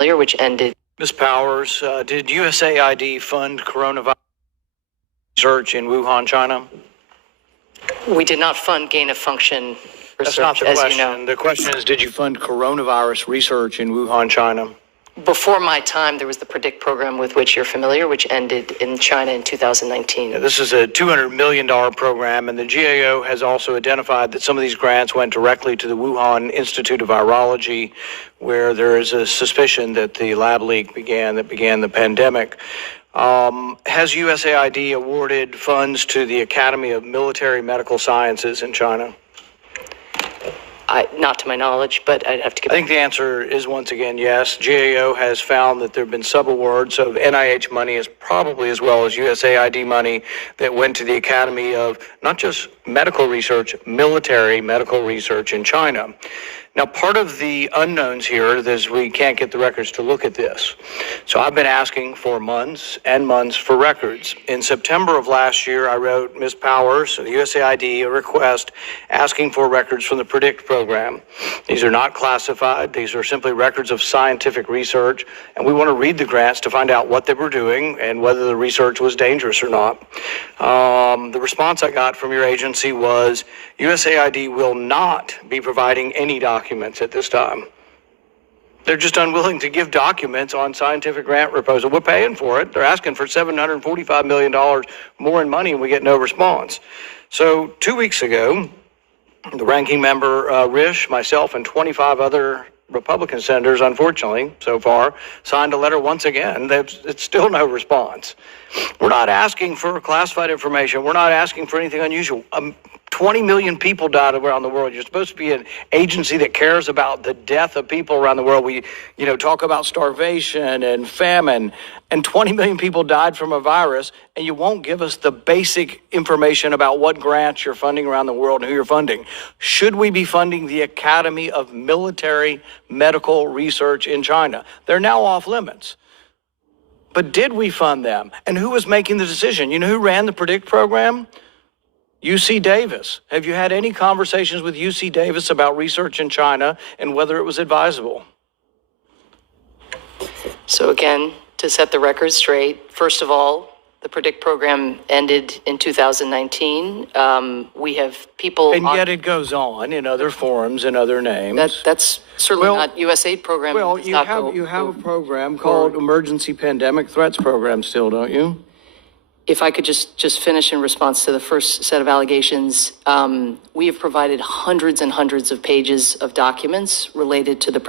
which ended. Ms. Powers, did USAID fund coronavirus research in Wuhan, China? We did not fund gain of function research, That's not the as question. you know. The question is, did you fund coronavirus research in Wuhan, China? Before my time, there was the PREDICT program with which you're familiar, which ended in China in 2019. Yeah, this is a $200 million program, and the GAO has also identified that some of these grants went directly to the Wuhan Institute of Virology, where there is a suspicion that the lab leak began the pandemic. Has USAID awarded funds to the Academy of Military Medical Sciences in China? Not to my knowledge, but I'd have to get. I think the answer is once again yes. GAO has found that there have been subawards of NIH money, as probably as well as USAID money, that went to the Academy of not just medical research, military medical research in China. Now, part of the unknowns here is we can't get the records to look at this. So I've been asking for months and months for records. In September of last year, I wrote Ms. Powers, the USAID, a request asking for records from the PREDICT program. These are not classified. These are simply records of scientific research, and we want to read the grants to find out what they were doing and whether the research was dangerous or not. The response I got from your agency was USAID will not be providing any documents at this time. They're just unwilling to give documents on scientific grant proposal. We're paying for it. They're asking for $745 million more in money, and we get no response. So 2 weeks ago, the ranking member, Risch, myself, and 25 other Republican senators, unfortunately, so far, signed a letter once again. It's still no response. We're not asking for classified information. We're not asking for anything unusual. 20 million people died around the world. You're supposed to be an agency that cares about the death of people around the world. We, talk about starvation and famine, and 20 million people died from a virus, and you won't give us the basic information about what grants you're funding around the world and who you're funding. Should we be funding the Academy of Military Medical Research in China? They're now off limits. But did we fund them? And who was making the decision? You know who ran the PREDICT program? UC Davis. Have you had any conversations with UC Davis about research in China and whether it was advisable? So again, to set the record straight, first of all, the PREDICT program ended in 2019. We have people. And yet it goes on in other forums and other names. That's certainly not USAID program. Well, you have a program called Emergency Pandemic Threats Program still, don't you? If I could just finish in response to the first set of allegations, we have provided hundreds and hundreds of pages of documents related to the